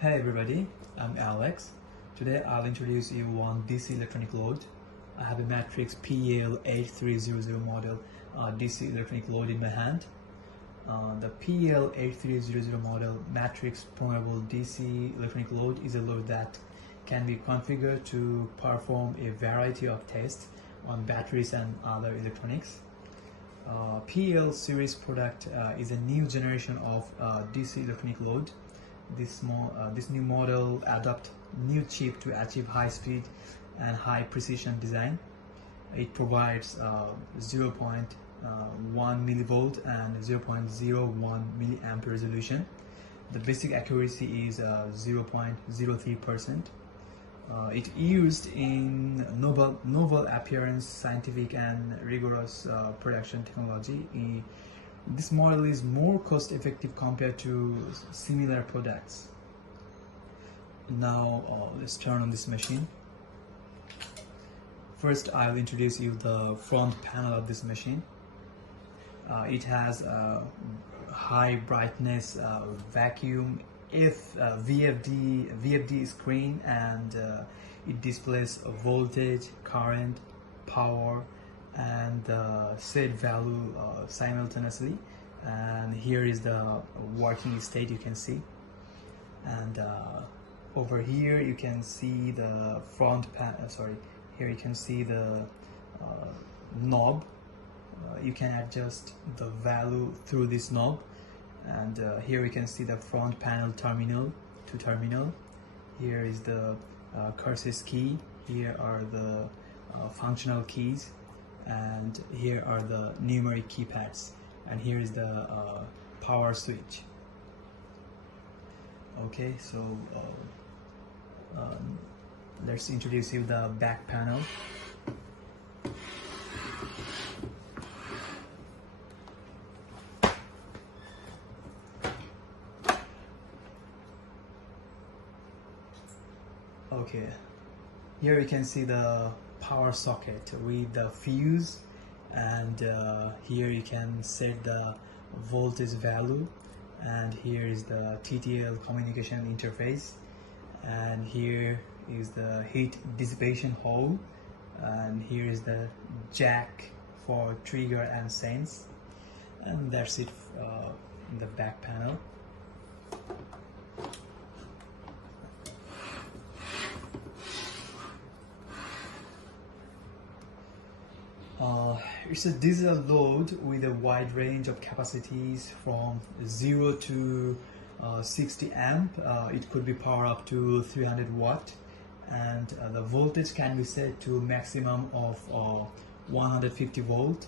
Hey everybody, I'm Alex. Today I'll introduce you one DC electronic load. I have a Matrix PEL-8300 model DC electronic load in my hand. The PEL-8300 model Matrix programmable DC electronic load is a load that can be configured to perform a variety of tests on batteries and other electronics. PEL series product is a new generation of DC electronic load. This new model adopts new chip to achieve high speed and high precision design. It provides 0.1 millivolt and 0.01 milliamp resolution. The basic accuracy is 0.03%. It used in novel appearance, scientific and rigorous production technology. This model is more cost effective compared to similar products. Now let's turn on this machine. First I'll introduce you the front panel of this machine. It has a high brightness vacuum VFD screen, and it displays a voltage, current, power and set value simultaneously. And here is the working state, you can see. And over here you can see the front panel. Here you can see the knob. You can adjust the value through this knob. And here you can see the front panel terminal to terminal. Here is the cursor key. Here are the functional keys, and here are the numeric keypads, and here is the power switch. Okay, so let's introduce you the back panel. Okay, here you can see the power socket with the fuse, and here you can set the voltage value, and here is the TTL communication interface, and here is the heat dissipation hole, and here is the jack for trigger and sense, and that's it in the back panel. It's a diesel load with a wide range of capacities from 0 to 60 amp. It could be power up to 300 watt, and the voltage can be set to maximum of 150 volt.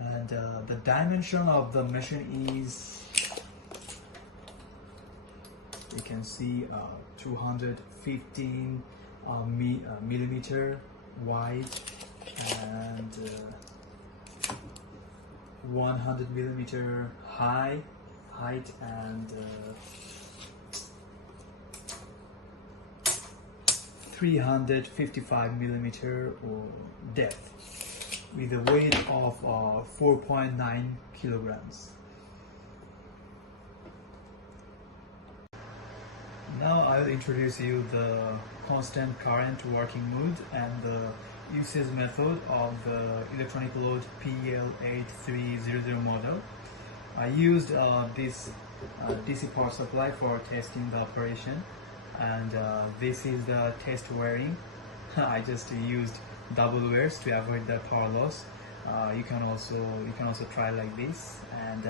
And the dimension of the machine is, you can see, 215 millimeter wide and 100 millimeter height, and 355 millimeter depth, with a weight of 4.9 kilograms. Now I will introduce you the constant current working mode and the usage method of the electronic load PEL-8300 model. I used this DC power supply for testing the operation, and this is the test wiring. I just used double wires to avoid the power loss. You can also try like this, and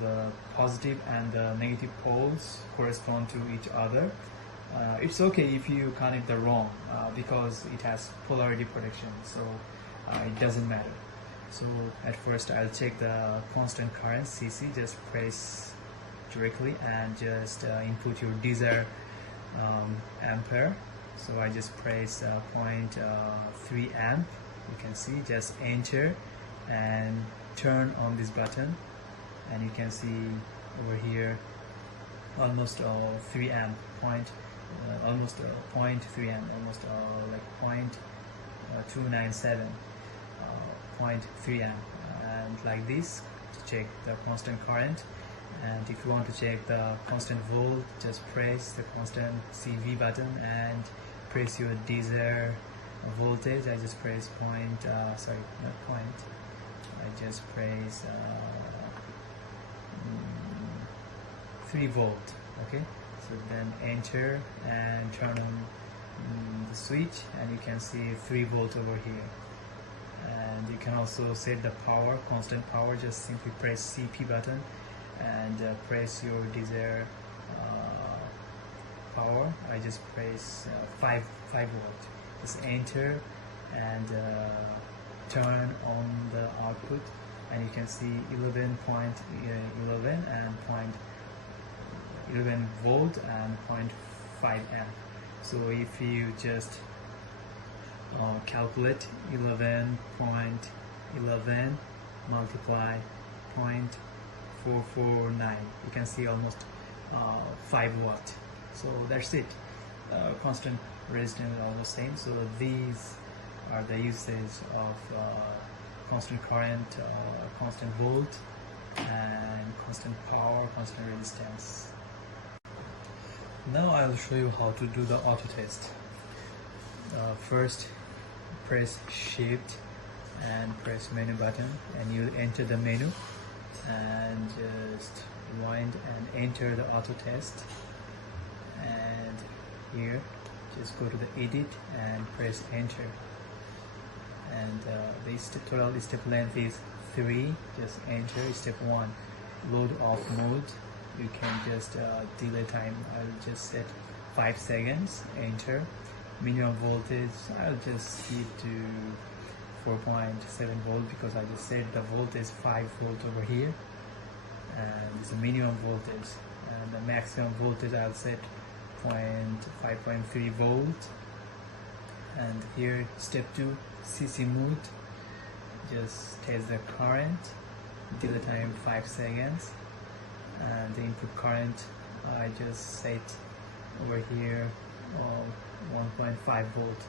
the positive and the negative poles correspond to each other. It's okay if you connect the wrong, because it has polarity protection, so it doesn't matter. So at first I'll check the constant current CC. Just press directly and just input your desired ampere. So I just press 0.3 amp. You can see, just enter and turn on this button, and you can see over here almost 3 amp almost 0.3 amp, almost like 0.297, 0.3 amp, and like this to check the constant current. And if you want to check the constant volt, just press the constant CV button and press your desired voltage. I just press point, sorry, not point, I just press 3 volt. Okay, so then enter and turn on the switch, and you can see 3 volt over here. And you can also set the power, constant power. Just simply press CP button and press your desired power. I just press 5 volt. Just enter and turn on the output, and you can see 11.11 and 0.11 volt and 0.5 amp. So if you just calculate 11.11 multiply 0.449, you can see almost 5 watt. So that's it. Constant resistance is almost same. So these are the usage of constant current, constant volt, and constant power, constant resistance. Now I'll show you how to do the auto test. First, press Shift and press menu button, and you'll enter the menu and just wind and enter the auto test. And here, just go to the edit and press enter. And the total step length is 3. Just enter step 1, load off mode. You can just delay time. I'll just set 5 seconds. Enter. Minimum voltage, I'll just keep to 4.7 volt because I just set the voltage 5 volt over here, and it's a minimum voltage. And the maximum voltage I'll set 5.3 volt. And here step 2, CC mode. Just test the current. Delay time 5 seconds. And the input current I just set over here 1.5 volt.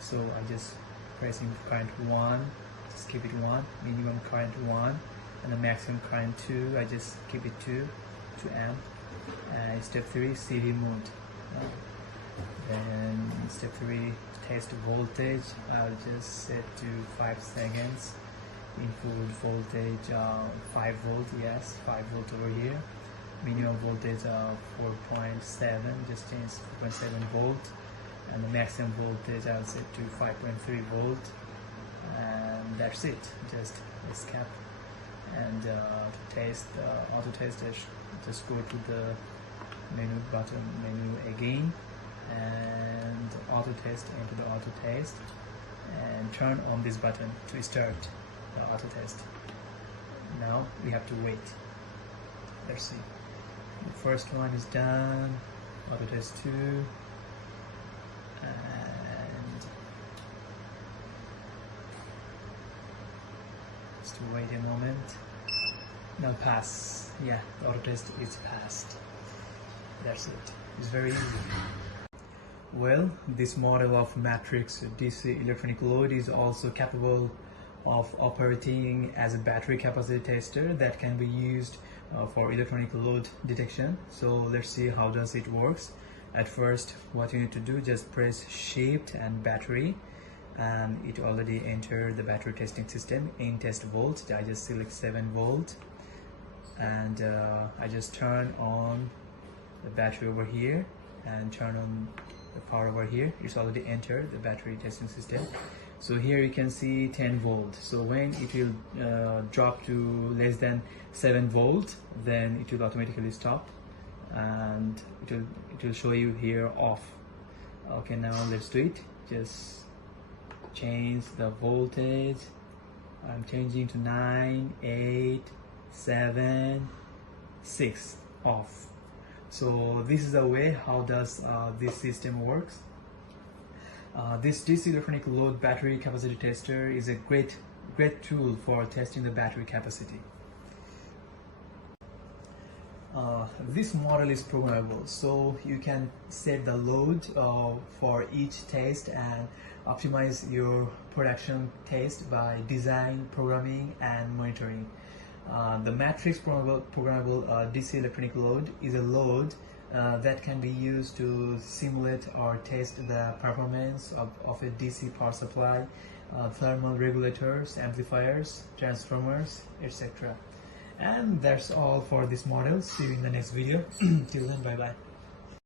So I just press input current 1, just keep it 1, minimum current 1, and the maximum current 2, I just keep it 2 amp. And step 3, CV mode. Then step 3, test voltage. I'll just set to 5 seconds. Input voltage 5 volt, yes, 5 volt over here. Minimum voltage 4.7, just change 4.7 volt. And the maximum voltage I'll set to 5.3 volt. And that's it. Just escape. And to test auto test, just go to the menu button, menu again, and auto test, enter the auto test, and turn on this button to start the auto test. Now we have to wait. Let's see. The first one is done. Auto test 2, and just wait a moment. Now pass. Yeah, the auto test is passed. That's it. It's very easy. Well, this model of matrix DC electronic load is also capable of operating as a battery capacity tester that can be used for electronic load detection. So let's see how does it works. At first, what you need to do, just press Shift and battery, and it already entered the battery testing system in test volt. I just select 7 volt, and I just turn on the battery over here and turn on the power over here. It's already entered the battery testing system. So here you can see 10 volt. So when it will drop to less than 7 volt, then it will automatically stop, and it will show you here off. Okay, now let's do it. Just change the voltage. I'm changing to 9, 8, 7, 6, off. So this is the way how does this system works. This DC electronic load battery capacity tester is a great tool for testing the battery capacity. This model is programmable, so you can set the load for each test and optimize your production test by design, programming, and monitoring. The matrix programmable DC electronic load is a load that can be used to simulate or test the performance of a DC power supply, thermal regulators, amplifiers, transformers, etc. And that's all for this model. See you in the next video. Till then, bye bye.